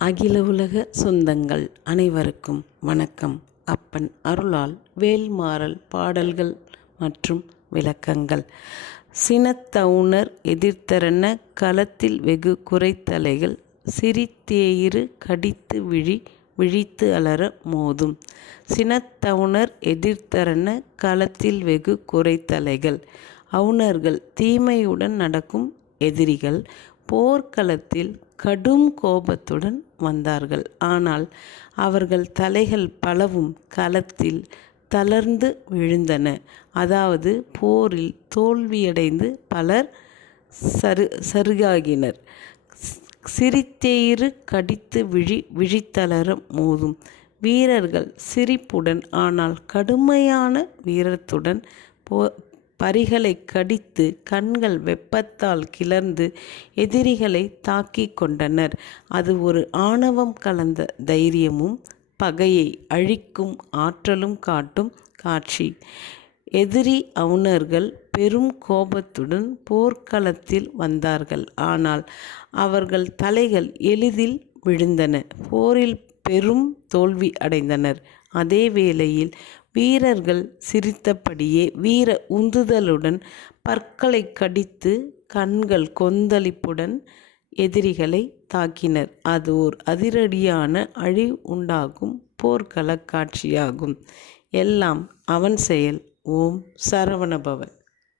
அகில உலக சொந்தங்கள் அனைவருக்கும் வணக்கம். அப்பன் அருளால் வேல்மாறல் பாடல்கள் மற்றும் விளக்கங்கள். சினத்தவுணர் எதிர்த்தரன களத்தில் வெகு குறைத்தலைகள் சிரித்தேயிரு கடித்து விழி விழித்து அலற மோதும். சினத்தவுணர் எதிர்த்தரன களத்தில் வெகு குறைத்தலைகள். அவுணர்கள் தீமையுடன் நடக்கும் எதிரிகள். போர்க்களத்தில் கடும் கோபத்துடன் வந்தார்கள். ஆனால் அவர்கள் தலைகள் பலவும் களத்தில் தளர்ந்து விழுந்தன. அதாவது போரில் தோல்வியடைந்து பலர் சரு சருகாகினர். சிரித்தேறு கடித்து விழி விழித்தளர மோதும் வீரர்கள் சிரிப்புடன் ஆனால் கடுமையான வீரத்துடன் போ பரிகளை கடித்து கண்கள் வெப்பத்தால் கிளர்ந்து எதிரிகளை தாக்கி கொண்டனர். அது ஒரு ஆணவம் கலந்த தைரியமும் பகையை அழிக்கும் ஆற்றலும் காட்டும் காட்சி. எதிரி அவுணர்கள் பெரும் கோபத்துடன் போர்க்களத்தில் வந்தார்கள். ஆனால் அவர்கள் தலைகள் எளிதில் விழுந்தன. போரில் பெரும் தோல்வி அடைந்தனர். அதே வேளையில் வீரர்கள் சிரித்தபடியே வீர உந்துதலுடன் பற்களை கடித்து கண்கள் கொந்தளிப்புடன் எதிரிகளை தாக்கினர். அது ஓர் அதிரடியான அழிவு உண்டாகும் போர்க்கள காட்சியாகும். எல்லாம் அவன் செயல். ஓம் சரவணபவன்.